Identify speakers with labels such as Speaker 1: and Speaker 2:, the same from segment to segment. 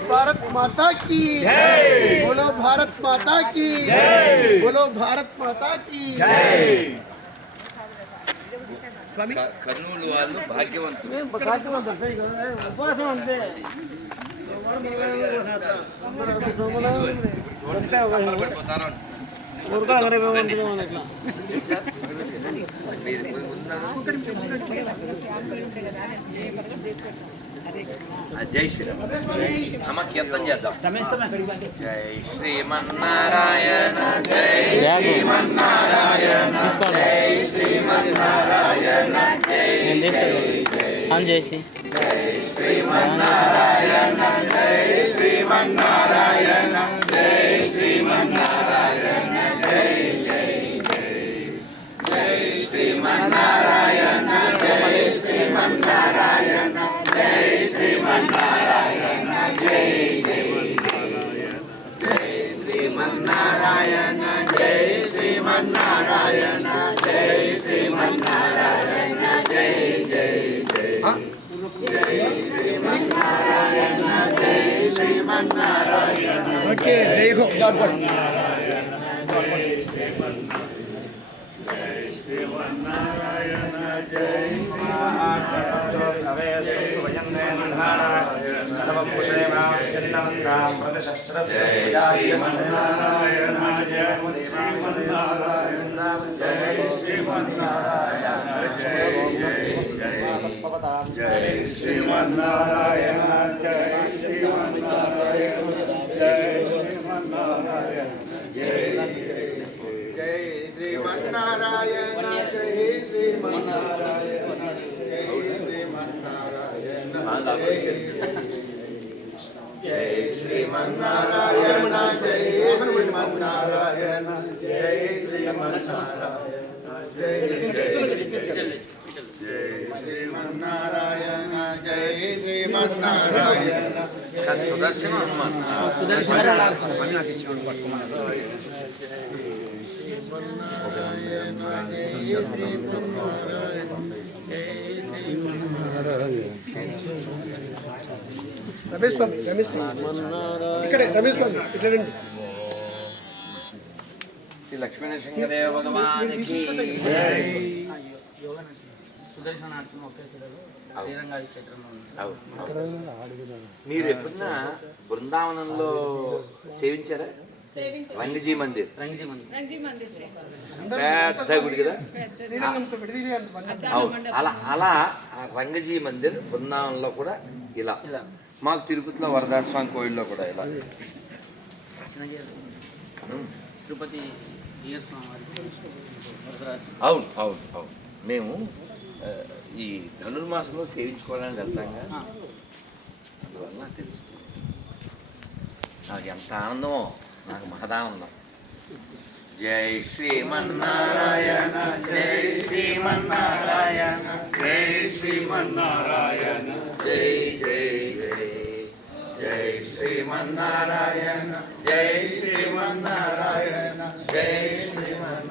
Speaker 1: भारत माता की बोलो भारत माता की बोलो भारत माता की స్వామి
Speaker 2: కర్నూలు వాళ్ళు భాగ్యవంతులు
Speaker 1: ఉపవాసం అంతే
Speaker 2: పడిపోతారు
Speaker 1: ఊరుకో అక్కడ ఇట్లా
Speaker 2: జై శ్రీరామ్. అమ్మ కీర్తన చేద్దాం. జై శ్రీమన్నారాయణ జై శ్రీమన్నారాయణ జై శ్రీమన్నారాయణ జై
Speaker 3: చేసి.
Speaker 2: శ్రీమన్నారాయణ జై శ్రీమన్నారాయణ జై
Speaker 1: ఓకే జై హో
Speaker 2: జయ శ్రీమన్నారాయణ జయ నారాయణ జయ శ్రీమన్నారాయణ
Speaker 1: జయ శ్రీమన్నారాయణ జయ శ్రీమన్నారాయణ జయ శ్రీమన్నారాయణ జయ శ్రీమన్నారాయణ జయ శ్రీమన్నారాయణ జయ శ్రీమన్నారాయణ
Speaker 2: సుదర్శన సుదర్శన
Speaker 1: రమేష్ బాబు రమేష్ బాబు ఇక్కడే రమేష్ బాబు ఇట్లా రండి.
Speaker 2: శ్రీ లక్ష్మీనరసింహదేవ భగవానికి
Speaker 3: సుదర్శనార్థం ఒకే శిలలో శ్రీరంగాది క్షేత్రంలో ఉంది
Speaker 2: అవు, అవు. మీరు ఎప్పుడన్నా బృందావనంలో సేవించారా? రంగజీ మందిర్. పెద్ద గుడి కదా? అవును. అలా అలా ఆ రంగజీ మందిర్ బృందావనంలో కూడా ఇలా.
Speaker 3: ఇలా.
Speaker 2: మాకు తిరుపతిలో వరదాస్వామి కోయిల్లో కూడా ఇలా.
Speaker 3: తిరుపతి
Speaker 2: అవును అవును అవును. మేము ఈ ధనుర్మాసంలో సేవించుకోవడానికి వెళ్తాంగా.
Speaker 3: ఆ,
Speaker 2: అందువల్ల నాకు తెలుసు. నాకు ఎంత ఆనందమో. నాకు మహదానందం. జై శ్రీమన్నారాయణ జై శ్రీమన్నారాయణ జై శ్రీమన్నారాయణ జై జై జై జై శ్రీమన్నారాయణ జై శ్రీమన్నారాయణ జై Srimannarayana.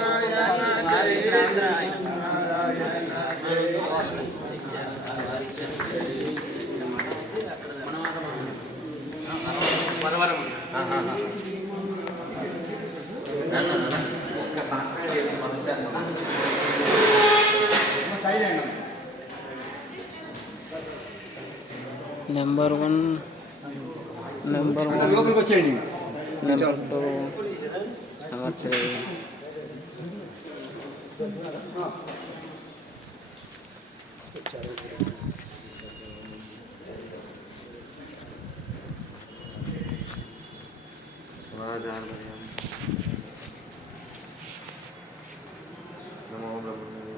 Speaker 3: number one number one
Speaker 1: లోపలికి వచ్చేయండి
Speaker 3: నెంబర్ టూ నెంబర్ త్రీ
Speaker 2: నమో బ్రహ్మణ్య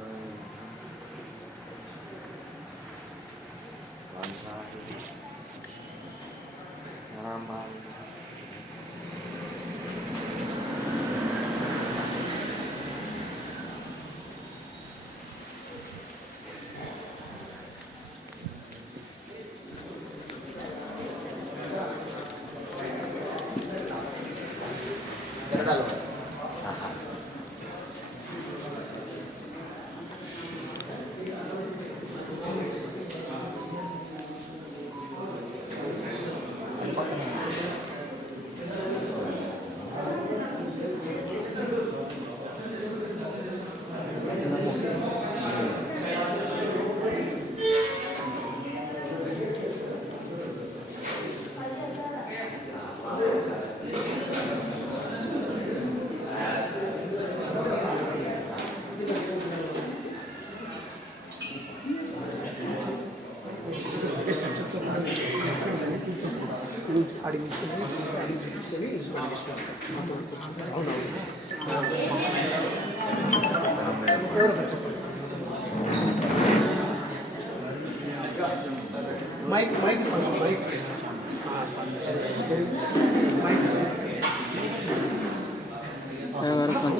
Speaker 4: మైక్ మైక్ మైక్ మైక్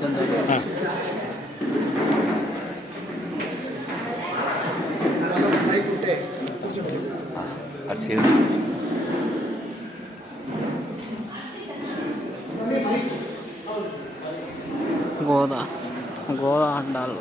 Speaker 3: ఎవరు కొంచెం జరుగు
Speaker 4: మైక్ ఉంటే కూర్చోండి
Speaker 2: అటు చేయండి
Speaker 3: గోదా గోదా అడ్డాలు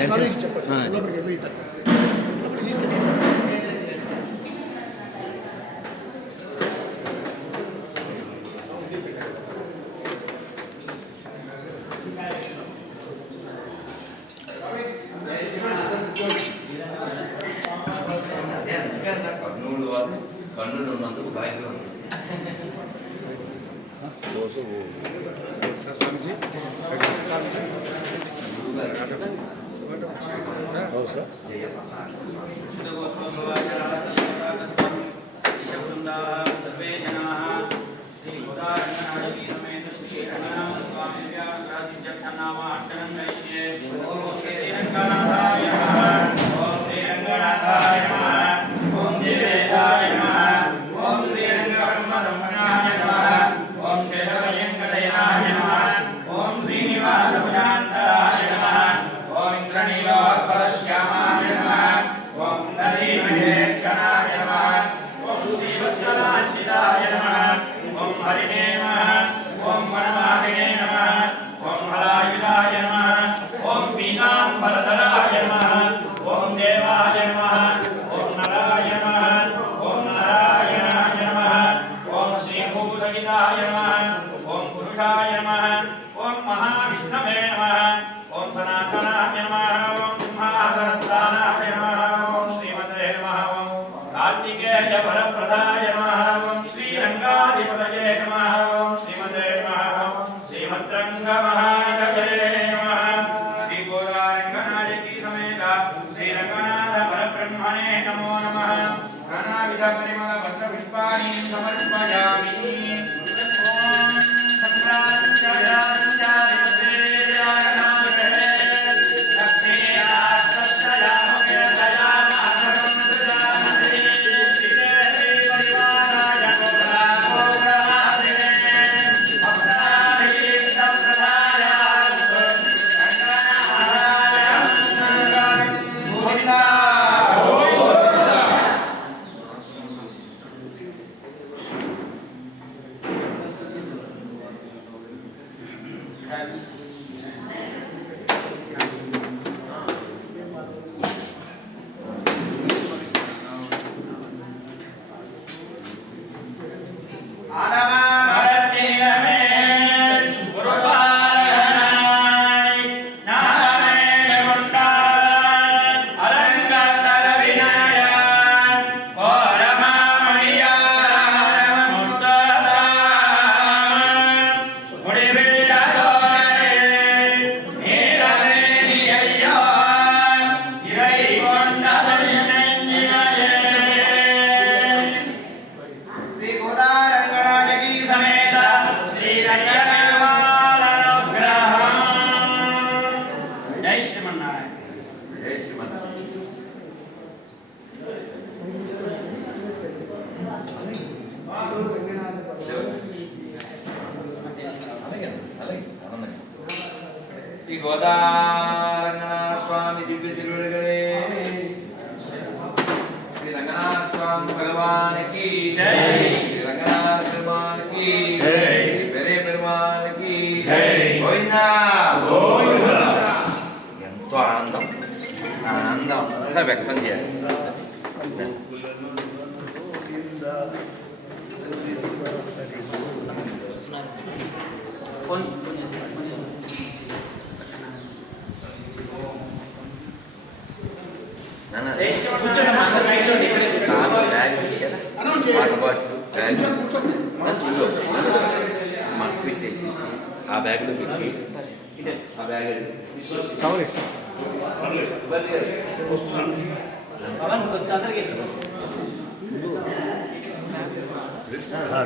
Speaker 4: చెప్పండి
Speaker 2: గోదారంగనాథ స్వామి దివ్య తిరుడుగలే శ్రీ రంగనాథ స్వామి భగవానికి. శ్రీ రంగనాథ పెరుమానికి. శ్రీ పెరే పెరుమానికి. గోవిందా. ఎంతో ఆనందం ఆనందం అంతా వ్యక్తం చేయాలి
Speaker 5: ఫోన్ ఫోన్ చేసి- ఫోన్ చేసి.
Speaker 2: నాన్న,
Speaker 5: కూర్చోండి అమ్మా, అందరూ కూర్చోండి, ఇక్కడే కూర్చోండి.
Speaker 2: కారు బ్యాగ్ ఇచ్చారా వాటర్ బాటిల్ బ్యాగ్ ఆ, ఇదిగో, నాన్న, మాకు పెట్టేసేసి ఆ బ్యాగ్లో పెట్టి ఆ బ్యాగ్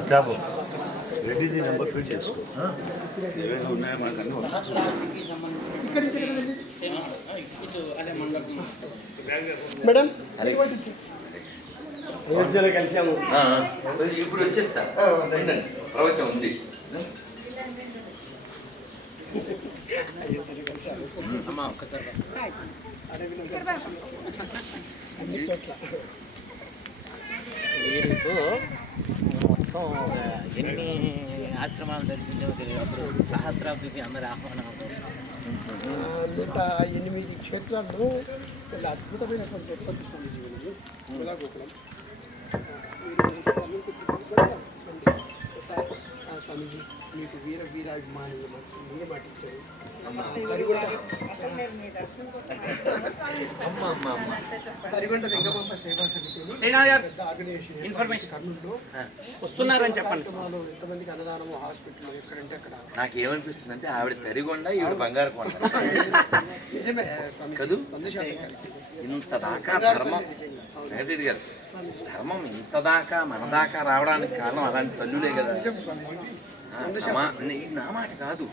Speaker 3: చాపు. రెడ్డిది నెంబర్ ఫీడ్ చేసుకో. ఏవైనా ఉన్నాయో మనకు అన్నీ
Speaker 6: మేడం?
Speaker 2: ఆ. ఇప్పుడు వచ్చేస్తా. ప్రవచనం ఉంది.
Speaker 5: అమ్మ ఒక్కసారి. మొత్తం ఎన్ని ఆశ్రమాలు దర్శించామో తెలియదు సహస్రాబ్దికి అందరి ఆహ్వానం
Speaker 6: నూట ఎనిమిది క్షేత్రాల్లో చాలా అద్భుతమైనటువంటి ఉత్పత్తి స్వామీజీ సార్ ఆ స్వామీజీ మీకు వీర వీరాభిమాని ముందు మాట ఇచ్చారు తరిగొండ
Speaker 2: అమ్మ అమ్మ అమ్మ.
Speaker 6: తరిగొండ రంగమాంబ సేవా సమితి
Speaker 5: శ్రీనాథ్ గారు,
Speaker 6: పెద్ద ఆర్గనైజేషన్
Speaker 5: ఇన్ఫర్మేషన్.
Speaker 6: కర్నూలులో
Speaker 5: వస్తున్నారని చెప్పండి.
Speaker 6: ఎంతమందికి అన్నదానము హాస్పిటల్ ఎక్కడంటే అక్కడ
Speaker 2: నాకు ఏమనిపిస్తుంది అంటే ఆవిడ తరిగొండ ఈవిడ బంగారు కొండ.
Speaker 6: నిజమే
Speaker 2: కదూ? ఇంత దాకా ధర్మం గారు ధర్మం ఇంత దాకా మన దాకా రావడానికి కారణం అలాంటి తల్లులే కదా. నా మాట కాదు.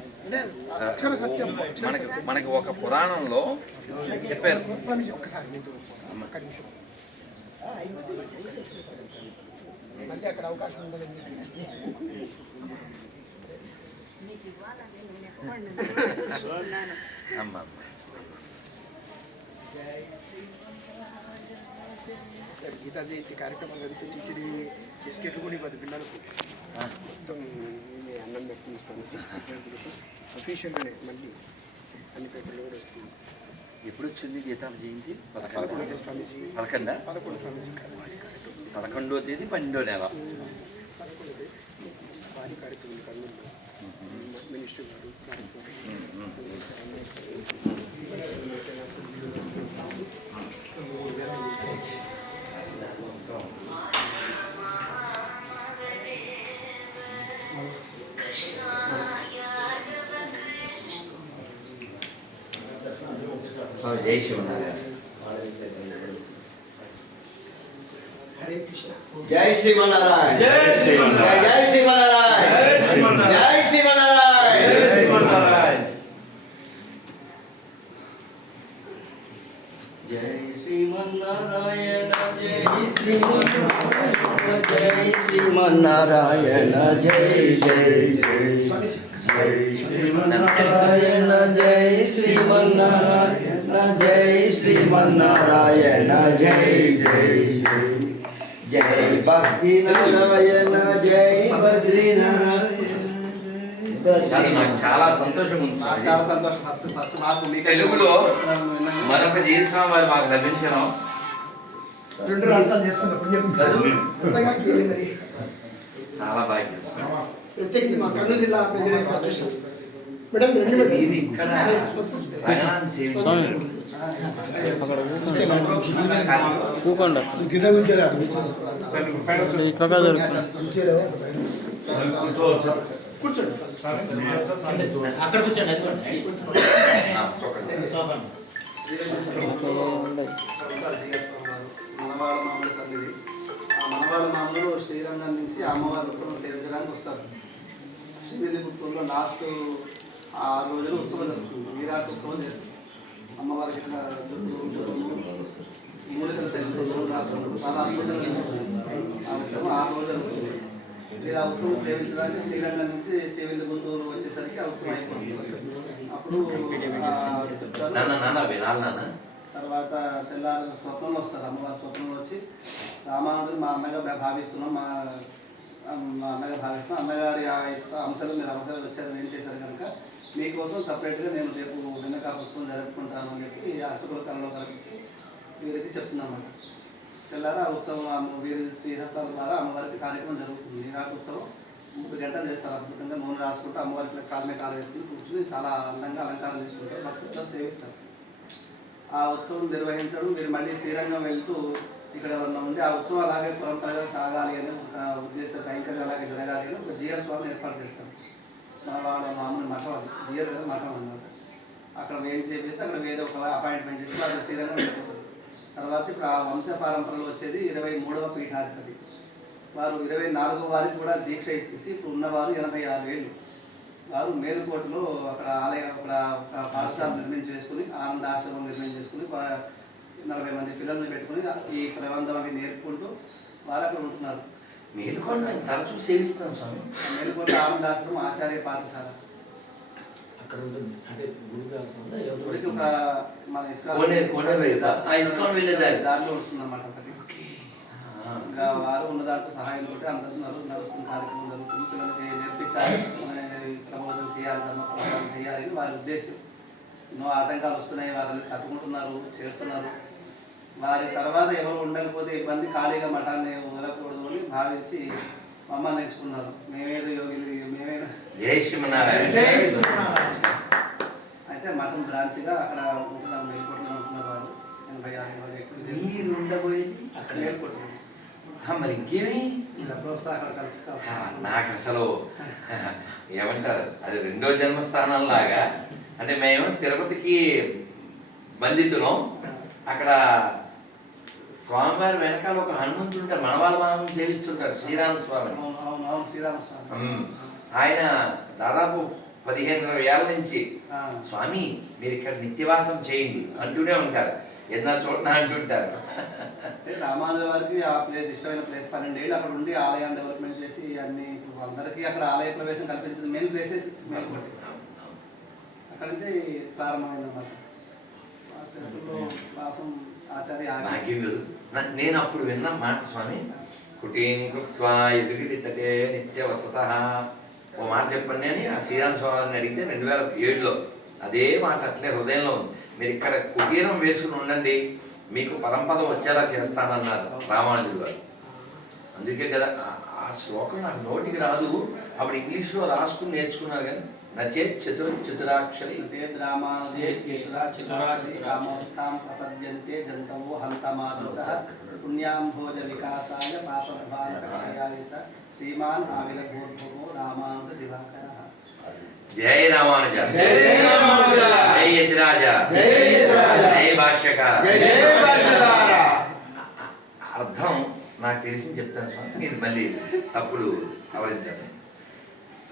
Speaker 2: మనకి మనకి ఒక పురాణంలో చెప్పారు. అమ్మ.
Speaker 6: గీతా జయంతి కార్యక్రమాలు జరుగుతుంది టీటీడీ బిస్కెట్లు కూడా ఇవ్వదు పిల్లలకు. మొత్తం అన్నం పెడుతుంది స్వామీజీ అఫీషియల్గానే మళ్ళీ అన్ని పేపర్లు కూడా వస్తుంది
Speaker 2: ఎప్పుడు వచ్చింది గీతాల జయంతి? పదకొండు?
Speaker 6: స్వామీజీ.
Speaker 2: పదకొండ?
Speaker 6: పదకొండు స్వామీజీ.
Speaker 2: పదకొండో తేదీ పన్నెండో నెల.
Speaker 6: పదకొండు భారీ కార్యక్రమం కర్నూలులో. మినిస్టర్ గారు కార్యక్రమం.
Speaker 2: జై శివనారాయణ
Speaker 6: హరే కృష్ణ
Speaker 7: జై శ్రీమన్నారాయణ జై శ్రీమన్నారాయణ జై శ్రీమన్నారాయణ జై శ్రీమన్నారాయణ జై శ్రీమన్నారాయణ జై శ్రీమన్నారాయణ జై శ్రీమన్నారాయణ జై జై జై జై శ్రీమన్నారాయణ జై శ్రీమన్నారాయణ జై శ్రీమన్నారాయణ జై జై జై. భక్తి నారాయణ జై బద్రీ
Speaker 2: చాలా నాకు చాలా సంతోషం ఉంది
Speaker 8: చాలా సంతోషం. ఫస్ట్ ఫస్ట్ మాకు
Speaker 2: తెలుగులో మరొక జయస్వామి వారు మాకు లభించడం.
Speaker 6: రెండు రాష్ట్రాలు మరి?
Speaker 2: చాలా భాగ్యం
Speaker 6: ప్రత్యేకించి మా కర్నూలు జిల్లా ప్రజల యొక్క అదృష్టం మేడం రెండు.
Speaker 2: ఇది ఇక్కడ
Speaker 5: ఇక్కడ
Speaker 6: కూర్చోండి
Speaker 5: అక్కడ కూర్చోండి
Speaker 8: మనవాడ మామూలు సన్నిధి ఆ మనవాడ మామూలు శ్రీరంగం నుంచి అమ్మవారి ఉత్సవం సేవించడానికి వస్తారు శ్రీవిల్లిపుత్తూరులో లాస్ట్ ఆ రోజున ఉత్సవం జరుగుతుంది. విరాట్ ఉత్సవం జరుగుతుంది. మూలికలు రాష్ట్రంలో చాలా అద్భుతంగా జరుగుతుంది. ఆ ఉత్సవం ఆ రోజు జరుగుతుంది. మీరు ఆ ఉత్సవం సేవించడానికి శ్రీరంగం నుంచి చెవిల్లి గుంటూరు వచ్చేసరికి ఆ ఉత్సవం అయిపోతుంది. అప్పుడు తర్వాత తెల్లారు స్వప్నంలో వస్తారు. అమ్మవారి స్వప్నంలో వచ్చి రామానుజులు మా అన్నగా భావిస్తున్నాం. మా మా అన్నగా భావిస్తున్నాం. అన్నగారి ఆ అంశాలు మీరు అంశాలు వచ్చారు. ఏం చేశారు కనుక మీకోసం సపరేట్గా నేను రేపు వెనక ఉత్సవం జరుపుకుంటాను అని చెప్పి అర్చకుల కళలో కల్పించి వీరికి చెప్తున్నామాట తెల్లారా ఆ ఉత్సవం వీరి శ్రీహస్తాల ద్వారా అమ్మవారికి కార్యక్రమం జరుగుతుంది. ఈనాటి ఉత్సవం గంటలు చేస్తారు అద్భుతంగా. నూనె రాసుకుంటూ అమ్మవారికి కాలమే కాలు వేసుకుని కూర్చుని చాలా అందంగా అలంకారం చేసుకుంటారు. భక్తులతో సేవిస్తారు. ఆ ఉత్సవం నిర్వహించడం మీరు మళ్ళీ శ్రీరంగం వెళ్తూ ఇక్కడ ఎవరన్నా ఆ ఉత్సవం అలాగే పరంపరగా సాగాలి అని ఒక ఉద్దేశ కైంకర్యం అలాగే జరగాలి అని ఒక జిఆర్ స్వామిని ఏర్పాటు చేస్తాం వాళ్ళ మామూలు మఠం అది. కదా మఠం అన్నమాట. అక్కడ వేది చేసి అక్కడ వేరే ఒక అపాయింట్మెంట్ చేసి వాళ్ళు శ్రీరంగం వెళ్ళిపోతారు తర్వాత ఇప్పుడు ఆ వంశ పరంపరలో వచ్చేది ఇరవై మూడవ పీఠాధిపతి. వారు ఇరవై నాలుగో వారికి కూడా దీక్ష ఇచ్చేసి ఇప్పుడు ఉన్నవారు ఎనభై ఆరు ఏళ్ళు. వారు మేలుకోటలో అక్కడ ఆలయం అక్కడ ఒక పాఠశాల నిర్మించి చేసుకుని ఆనంద ఆశ్రమం నిర్మించి చేసుకుని నలభై మంది పిల్లల్ని పెట్టుకుని ఈ ప్రబంధం అవి నేర్చుకుంటూ వారు అక్కడ ఉంటున్నారు.
Speaker 2: మేలుకోండి తరచూ సేవిస్తాం స్వామి.
Speaker 8: మేలుకోట ఆనంద ఆశ్రమం ఆచార్య పాఠశాల.
Speaker 7: అక్కడ ఉంటుంది. అంటే
Speaker 8: ఇప్పటికి ఒక మన ఇస్కాన్
Speaker 2: కోనేరు- కోనేరు వైపు. ఆ, ఇస్కాన్ వెళ్ళే దారి.
Speaker 8: దారిలో ఉంటుందన్నమాట ఒకటి. ఇంకా వారు ఉన్న దాంట్లో సహాయం తోటి అందరూ నడు- నడుస్తున్న కార్యక్రమం జరుగుతుంది. పిల్లలకి నేర్పించాలి. ప్రబోధం చేయాలి ధర్మ ప్రబోధం చేయాలి అని వారి ఉద్దేశం. ఎన్నో ఆటంకాలు వస్తున్నాయి. వారిని తట్టుకుంటున్నారు చేస్తున్నారు వారి తర్వాత ఎవరు ఉండకపోతే ఇబ్బంది ఖాళీగా మఠాన్ని వదలకూడదు అని భావించి అమ్మ నేర్చుకున్నారు. మేమేదో యోగిలు మేమేదో
Speaker 2: జై శ్రీమన్నారాయణ.
Speaker 8: అయితే మఠం బ్రాంచ్గా అక్కడ ఉంటున్నారు మేల్కోటలో ఉంటున్నారు వారు ఎనభై ఆరు ఎక్కువ
Speaker 2: మీరు ఉండబోయేది
Speaker 8: అక్కడ మేల్కోటలో
Speaker 2: ఆ, మరి ఇంకేమి? నాకు అసలు ఏమంటారు? అది రెండో జన్మస్థానం లాగా అంటే మేము తిరుపతికి బంధితులం. అక్కడ స్వామివారి వెనకాల ఒక హనుమంతుడు ఉంటారు మనవాళ్ళ మామని సేవిస్తుంటారు శ్రీరామ స్వామి. ఆయన దాదాపు పదిహేను ఏళ్ళ నుంచి. స్వామి మీరు ఇక్కడ నిత్యవాసం చేయండి అంటూనే ఉంటారు. ఎన్నో చోట్ల అంటుంటారు.
Speaker 8: అంటే రామానుజ వారికి ఆ ప్లేస్ ఇష్టమైన ప్లేస్ పన్నెండేళ్ళు అక్కడ ఉండి ఆలయాన్ని డెవలప్మెంట్ చేసి అన్ని అందరికీ అక్కడ ఆలయ ప్రవేశం కల్పించింది మెయిన్ ప్లేసెస్ అక్కడ నుంచి ప్రారంభమైంది అన్నమాట ఆ తిరుపతిలో వాసం ఆచార్య ఆగి-
Speaker 2: భాగ్యం కాదు. నా- నేను అప్పుడు విన్న మాట స్వామి కుటీం కృత్వా నిత్య వసత ఓ మాట చెప్పండి అని ఆ శ్రీరామ స్వామిని అడిగితే రెండు వేల ఏడులో అదే మాట అట్లే హృదయంలో ఉంది. మీరు ఇక్కడ కుటీరం వేసుకుని ఉండండి. మీకు పరంపదం వచ్చేలా చేస్తానన్నారు రామానుజుడు గారు. అందుకే కదా ఆ- ఆ శ్లోకం నాకు నోటికి రాదు. అప్పుడు ఇంగ్లీష్లో రాసుకుని నేర్చుకున్నారు కానీ నచ్చే చతుర చతురాక్షరి
Speaker 8: రామోస్తాం ప్రపద్యంతే జంతవో హంతమాదృశ పుణ్యాంభోజ వికాసాయ చ శ్రీమాన్ ఆవిరభూర్భువో రామానుజ దివాకర
Speaker 2: జై రామానుజ
Speaker 4: జై రామానుజ.
Speaker 2: జై యతిరాజ
Speaker 4: జై యతిరాజ.
Speaker 2: జై భాష్యకార. అర్థం నాకు తెలిసి చెప్తాను స్వామి. మీరు మళ్ళీ తప్పులు సవరించండి.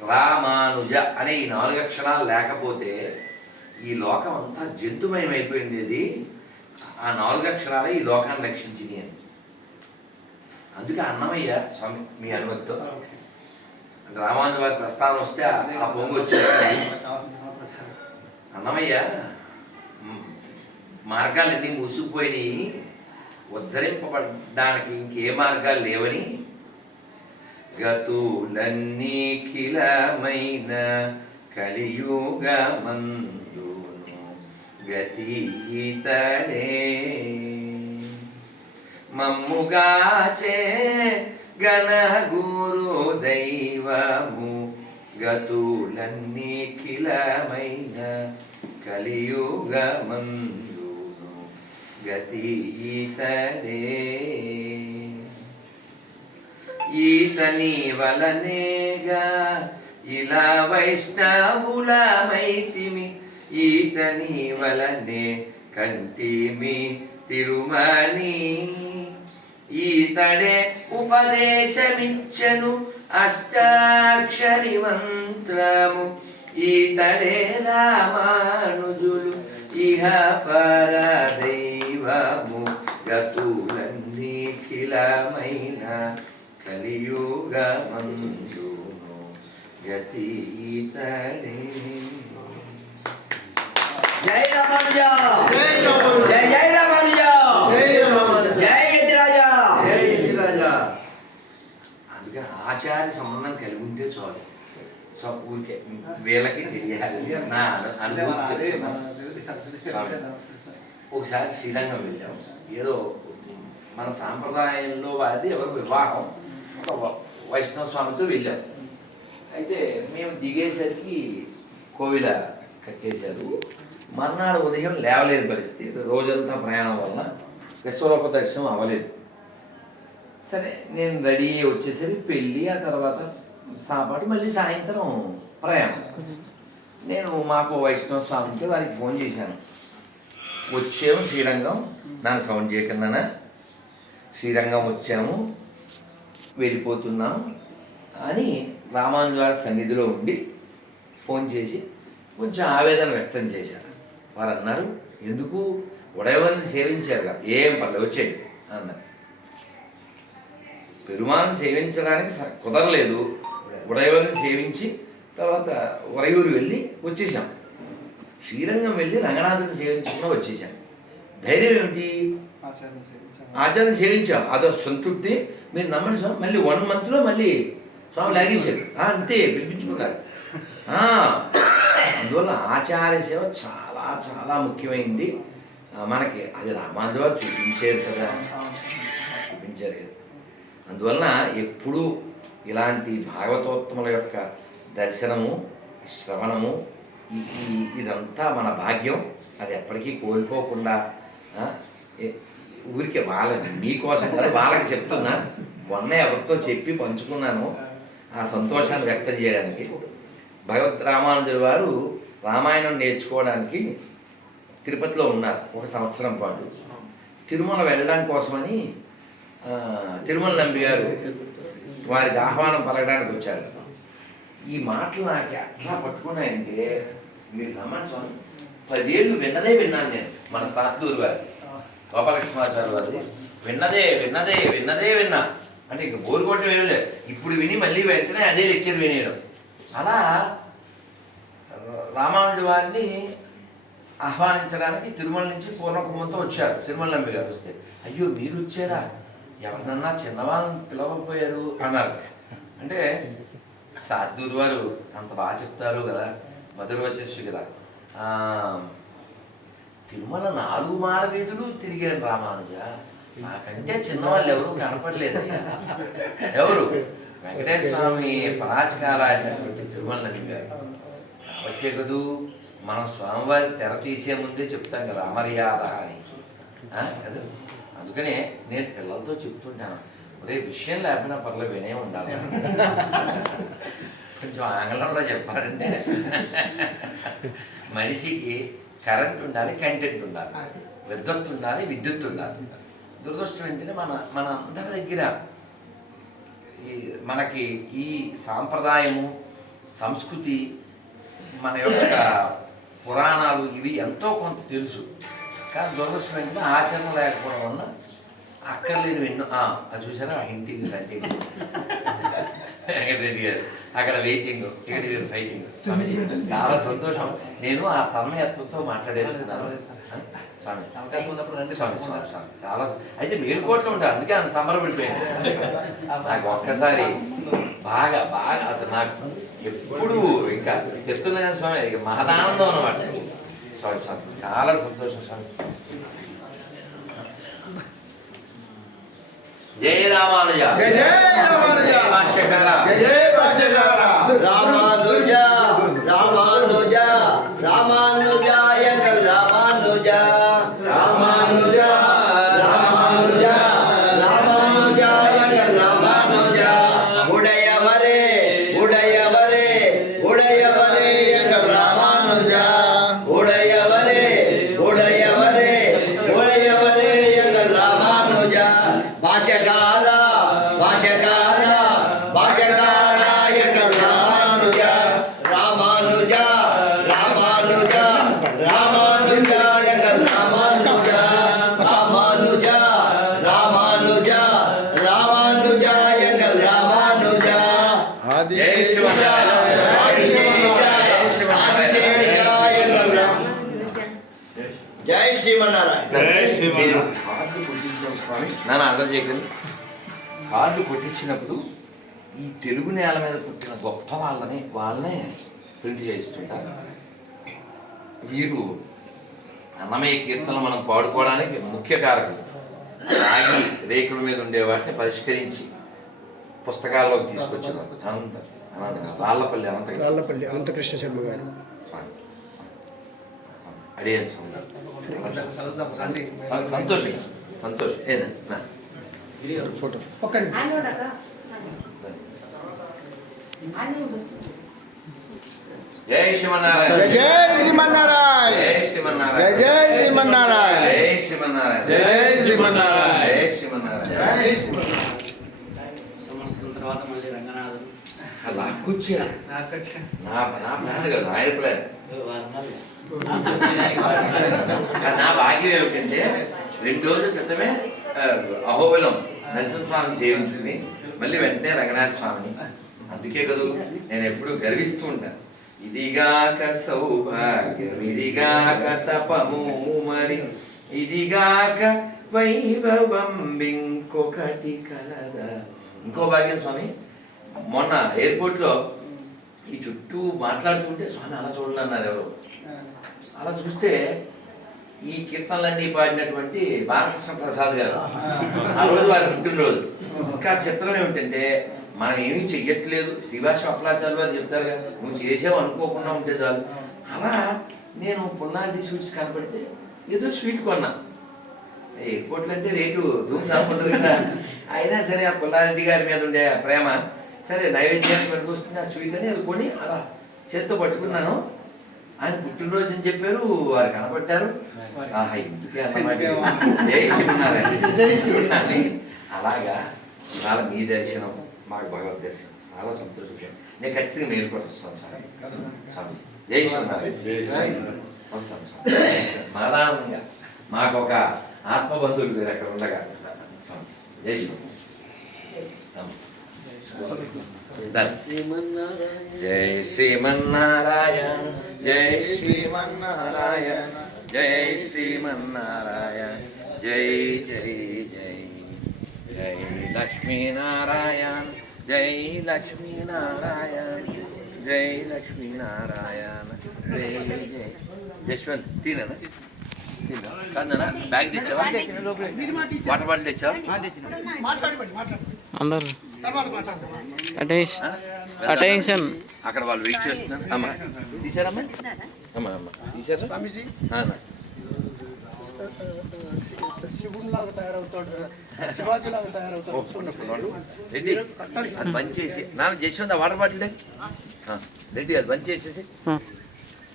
Speaker 2: రామానుజ అనే ఈ నాలుగు అక్షరాలు లేకపోతే ఈ లోకం అంతా జంతుమయం అయిపోయింది ఇది ఆ నాలుగు అక్షరాలే ఈ లోకాన్ని రక్షించింది అని అందుకే అన్నమయ్య స్వామి మీ అనుమతితో రామానుజ వారి ప్రస్తావన వస్తే ఆ- పొంగు
Speaker 8: ప్రచారం
Speaker 2: అన్నమయ్య మార్గాలన్నీ మూసుకుపోయినాయి. ఉద్ధరింపబడ్డానికి ఇంకే మార్గాలు లేవని గతులన్నీఖిలమైన కలియుగమందును గతీతడే. మమ్ముగాచే గణగురు దైవము కలియుగ కిలమైన కలియుగమందును గతీతడే. ఈతని వలనేగా ఇలా వైష్ణవులమైతిమి ఈతని వలనే కంటిమి తిరుమని. ఈతడే ఉపదేశమిచ్చను అష్టాక్షరి మంత్రము ఈతడే రామానుజులు ఇహ పర దైవము గతులన్నీ కిలమైన కలియుగమందును గతీతడే
Speaker 7: జై రామానుజ!
Speaker 8: జై.
Speaker 7: జై జై రామానుజ!
Speaker 8: జై.
Speaker 7: జై
Speaker 8: జై యతిరాజా.
Speaker 2: అందుకని ఆచార్య సంబంధం కలిగి ఉంటే చాలు. సో ఊరికే వీళ్ళకి తెలియాలి. నా అనుభూతి. ఒకసారి శ్రీరంగం వెళ్ళాం. ఏదో మన సాంప్రదాయంలో అది ఎవరు వివాహం. ఒక వైష్ణవ స్వామితో వెళ్ళాం. అయితే మేము దిగేసరికి కోవిల కట్టేశారు. మర్నాడు ఉదయం లేవలేదు పరిస్థితి. రోజంతా ప్రయాణం వలన విశ్వరూప దర్శనం అవ్వలేదు. సరే నేను రెడీ అయ్యి వచ్చేసరికి పెళ్ళి ఆ తర్వాత సాపాటు మళ్ళీ సాయంత్రం ప్రయాణం. నేను మాకు వైష్ణవ స్వామికి వారికి ఫోన్ చేశాను. వచ్చాము శ్రీరంగం. నన్ను సౌండ్ చేయకుండానా శ్రీరంగం వచ్చాము. వెళ్ళిపోతున్నాం అని రామానుజాల సన్నిధిలో ఉండి ఫోన్ చేసి కొంచెం ఆవేదన వ్యక్తం చేశారు. వారు అన్నారు ఎందుకు? ఉడయవని సేవించారుగా ఏం పర్లేదు వచ్చేది అన్నారు. పెరుమాన్ సేవించడానికి స- కుదరలేదు. ఉడయవని సేవించి తర్వాత వరయూరు వెళ్ళి వచ్చేసాం శ్రీరంగం వెళ్ళి రంగనాథుని సేవించుకుని వచ్చేసాం ధైర్యం ఏమిటి?
Speaker 8: ఆచారం
Speaker 2: ఆచార్యం సేవించాం. అదో సంతృప్తి. మీరు నమ్మండి స్వామి మళ్ళీ వన్ మంత్లో మళ్ళీ స్వామి లాగేశారు. అంతే పిలిపించుకున్నారు అందువల్ల ఆచార్య సేవ చాలా చాలా ముఖ్యమైంది. మనకి అది రామానుజు వారు చూపించారు కదా. చూపించారు కదా. అందువలన ఎప్పుడూ ఇలాంటి భాగవతోత్తముల యొక్క దర్శనము శ్రవణము ఇదంతా మన భాగ్యం. అది ఎప్పటికీ కోల్పోకుండా ఊరికే వాళ్ళకి మీకోసం కాదు వాళ్ళకి చెప్తున్నా. మొన్న ఎవరితో చెప్పి పంచుకున్నాను ఆ సంతోషాన్ని వ్యక్తం చేయడానికి. భగవత్ రామానుజుడు వారు రామాయణం నేర్చుకోవడానికి తిరుపతిలో ఉన్నారు ఒక సంవత్సరం పాటు. తిరుమల వెళ్ళడం కోసమని తిరుమల నంబి గారు వారికి ఆహ్వానం పలకడానికి వచ్చారు. ఈ మాటలు నాకు ఎట్లా పట్టుకున్నాయంటే మీరు నమ్మండి స్వామి పదేళ్ళు విన్నదే విన్నాను నేను మన సాత్లూరు వారి గోపాలకృష్ణాచార్యులు అది విన్నదే విన్నదే విన్నదే విన్నా. అంటే ఇక బోరు కొట్టడం ఏం లేదు. ఇప్పుడు విని మళ్ళీ వెంటనే అదే లెక్చర్ వినేయడం. అలా రామానుడి వారిని ఆహ్వానించడానికి తిరుమల నుంచి పూర్ణకుమంతో వచ్చారు. తిరుమల నంబి గారు వస్తే అయ్యో మీరు వచ్చారా? ఎవరినన్నా చిన్నవాళ్ళని పిలవకపోయారు? అన్నారు. అంటే సాతిదూరు వారు అంత బాగా చెప్తారు కదా మధుర వచ్చేసి కదా. తిరుమల నాలుగు మాల వీధులు తిరిగాను రామానుజ. నాకంటే చిన్నవాళ్ళు ఎవరు కనపడలేదు ఎవరు? వెంకటేశ్వర స్వామి పరాచకారాడినటువంటి తిరుమల నది గారు. కాబట్టే కదూ మనం స్వామివారి తెర తీసే ముందే చెప్తాం కదా అమర్యాద అని. కదా? అందుకనే నేను పిల్లలతో చెప్తుంటాను. ఒరే విషయం లేకపోయినా పర్లేదు వినే ఉండాలి. కొంచెం ఆంగ్లంలో చెప్పాలంటే. మనిషికి కరెంట్ ఉండాలి కంటెంట్ ఉండాలి. విద్యుత్ ఉండాలి విద్యుత్ ఉండాలి. దురదృష్టం ఏంటంటే మన మన అందరి దగ్గర ఈ మనకి ఈ సాంప్రదాయము సంస్కృతి మన యొక్క పురాణాలు ఇవి ఎంతో కొంత తెలుసు. కానీ దురదృష్టం ఏంటంటే ఆచరణ లేకపోవడం వల్ల అక్కర్లేని ఎన్నో ఆ, అది చూసారా? హింటింగ్ సంటింగ్ వెంకటరెడ్డి గారు అక్కడ వెయిటింగ్ ఇక్కడ వీరు ఫైటింగ్ స్వామిజీ చాలా సంతోషం. నేను ఆ తన్మయత్వంతో మాట్లాడేస్తున్నాను స్వామి స్వామి స్వామి స్వామి చాలా అయితే మేలుకోట్లు ఉంటాయి. అందుకే అంత సంబరపడిపోయాను నాకు ఒక్కసారి బాగా బాగా అసలు నాకు ఎప్పుడు ఇంకా చెప్తున్నా స్వామి మహదానందం అనమాట స్వామి స్వామి చాలా సంతోషం స్వామి. జయ రామానుజ
Speaker 8: జై జై రామానుజ.
Speaker 2: భాష్యకార
Speaker 8: జై జై భాష్యకార.
Speaker 7: రామానుజ జై
Speaker 2: శ్రీమన్నారాయణ. జై శ్రీమన్నారాయణ. నాన్న అర్థం చేయకండి కార్డు కొట్టించినప్పుడు ఈ తెలుగు నేల మీద పుట్టిన గొప్ప వాళ్ళని వాళ్ళనే ప్రింట్ చేస్తుంటారు వీరు అన్నమయ్య కీర్తనలు మనం పాడుకోవడానికి ముఖ్య కారకులు. రాగి రేకుల మీద ఉండే వాటిని పరిష్కరించి పుస్తకాల్లోకి అనంత రాళ్ళపల్లి అనంత
Speaker 4: రాళ్ళపల్లి అనంతకృష్ణ శర్మ గారు.
Speaker 8: రండి.
Speaker 2: సంతోషం సంతోషం. ఏనా.
Speaker 4: ఫోటో. ఒక్క నిమిషం.
Speaker 2: జై శ్రీమన్నారాయణ
Speaker 4: జై జై శ్రీమన్నారాయణ.
Speaker 2: జై శ్రీమన్నారాయణ.
Speaker 4: జై జై శ్రీమన్నారాయణ.
Speaker 2: జై శ్రీమన్నారాయణ.
Speaker 4: జై శ్రీమన్నారాయణ.
Speaker 2: జై శ్రీమన్నారాయణ.
Speaker 4: జై శ్రీమన్నారాయణ.
Speaker 3: సంవత్సరం తర్వాత మళ్ళీ రంగనాథుడు.
Speaker 2: అలా కూర్చోరా నా నా ప్లాన్ కదా ఆయన ప్లాన్ కానీ నా భాగ్యం ఏమిటంటే రెండు రోజుల క్రితమే అహోబిలం. నరసింహస్వామిని సేవించింది. మళ్ళీ వెంటనే రంగనాథ స్వామిని. అందుకే కదూ నేను ఎప్పుడు గర్విస్తూ ఉంటాను ఇదిగాక సౌభాగ్యం ఇదిగాక తపము మరి. ఇదిగాక వైభవం ఇంకొకటి కలదా. ఇంకో భాగ్యం స్వామి మొన్న ఎయిర్పోర్ట్లో ఈ చుట్టూ మాట్లాడుతుంటే స్వామి అలా చూడాలన్నారు ఎవరు. అలా చూస్తే ఈ కీర్తనలన్నీ పాడినటువంటి బాలకృష్ణ ప్రసాద్ గారు ఆ రోజు వారి పుట్టినరోజు. ఇంకా చిత్రం ఏమిటంటే మనం ఏమీ చెయ్యట్లేదు. శ్రీభాష అప్లాచారు వారు చెప్తారు కదా నువ్వు చేసావు అనుకోకుండా ఉంటే చాలు. అలా నేను పుల్లాంటి స్వీట్స్ కనపడితే ఏదో స్వీట్ కొన్నా. ఎయిర్పోర్ట్లు అంటే రేటు ధూమ్ ఉంటుంది కదా. అయినా సరే ఆ పుల్లారెడ్డి గారి మీద ఉండే ప్రేమ సరే నైవేద్యానికి పనికి వస్తుంది ఆ స్వీట్ అని అది కొని అలా చేత్తో పట్టుకున్నాను. ఆయన పుట్టినరోజు అని చెప్పారు వారు కనపడ్డారు. ఆహా ఎందుకే అన్నమాట జై శివనారాయణ
Speaker 8: జై
Speaker 2: అలాగా ఇవాళ మీ దర్శనం మాకు భగవద్ దర్శనం. చాలా సంతోషం నేను ఖచ్చితంగా మేలుకొని వస్తాను స్వామి. స్వామి జై శివనారాయణ వస్తాను స్వామి మాకు ఒక ఆత్మబంధువులు మీరు అక్కడ ఉండగా. స్వామి జై శివ జై శ్రీమన్నారాయణ జై శ్రీమన్నారాయణ జై శ్రీమన్నారాయణ జై జై జై జై లక్ష్మీనారాయణ జై లక్ష్మీనారాయణ జై లక్ష్మీనారాయణ జై జై యశ్వంత్ తిననా తిన్నా కాదనా బ్యాగ్ తెచ్చావా వాటర్ బాటిల్ తెచ్చావా
Speaker 4: మాట్లాడుకోండి మాట్లాడుకోండి
Speaker 3: అందరు
Speaker 4: తర్వాత మాట్లాడుకోండి
Speaker 3: అటెన్షన్
Speaker 2: అక్కడ వాళ్ళు వెయిట్ చేస్తున్నారు. అమ్మా. తీసారమ్మా? అమ్మా అమ్మా. తీసారా?
Speaker 4: స్వామీజీ.
Speaker 2: ఆ, నా.
Speaker 4: శివుడు లాగా తయారవుతాడు. శివాజీ లాగా
Speaker 2: ఓ,
Speaker 4: తయారవుతాడు.
Speaker 2: రెడ్డి అది బంద్ చేసి. నాన్న చేసి ఆ వాటర్ బాటిల్ రెడ్డి అది బంద్ చేసేసి.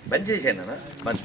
Speaker 2: బంద్ చేసాను నాన్న బంద్?